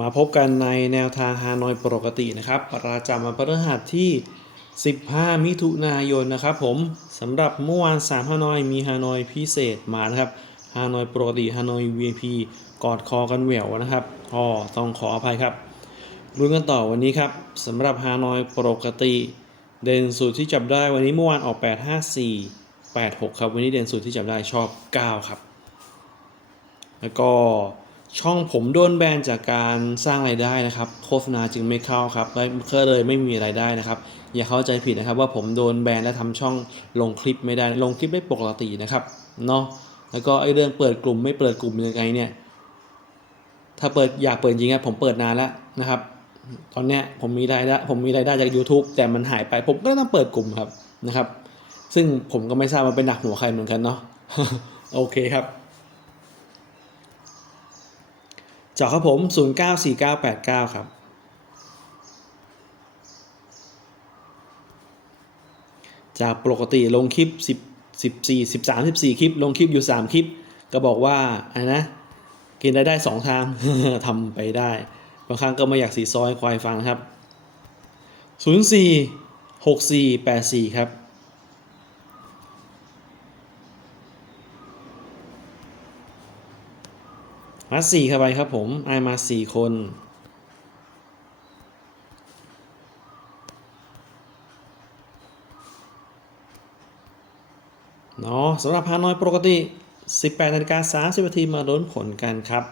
มาพบกันในแนวทางฮานอยปกตินะครับประจำวันพฤหัสที่ 15 มิถุนายนนะครับ ผมสำหรับเมื่อวาน3ฮานอยมีฮานอยพิเศษมานะครับฮานอยปกติฮานอย VIP กอดคอกันแหววนะครับอ๋อต้องขออภัยครับรุ้นกันต่อวันนี้ครับสำหรับฮานอยปกติ เด่นสุดที่จับได้วันนี้เมื่อวานออก 854 86 ครับ วันนี้เด่นสุดที่จับได้ชอบ 9 ครับ แล้วก็ ช่องผมโดนแบนจากการสร้างรายได้นะครับ โฆษณาจึงไม่เข้าครับก็เลยไม่มีรายได้นะครับ อย่าเข้าใจผิดนะครับ ว่าผมโดนแบนและทำช่องลงคลิปไม่ได้ลงคลิปได้ปกตินะครับเนาะแล้วก็ไอ้เรื่องเปิดกลุ่มไม่เปิดกลุ่มยังไงเนี่ยถ้าเปิดอยากเปิดจริงๆอะผมเปิดนานแล้วนะครับ ตอนเนี้ยผมมีรายได้ผมมีรายได้จาก YouTube แต่มันหายไป ผมก็ต้องเปิดกลุ่มครับนะครับ ซึ่งผมก็ไม่ทราบมันเป็นหนักหัวใครเหมือนกันเนาะโอเคครับ จอครับผม 094989 ครับ จากปกติลงคลิป 10 14 13 14 คลิป ลงคลิปอยู่ 3 คลิป ก็บอกว่าอะไรนะ กินได้ได้ 2 ทางทำไปได้ บางครั้งก็ไม่อยากสีซอยควายฟังครับ 04 64 84 ครับ มาสี่เข้าไปครับผมไอมาสี่คนเนาะสำหรับฮานอยปกติ 18นาฬิกา30นาทีมาลุ้นผลกันครับ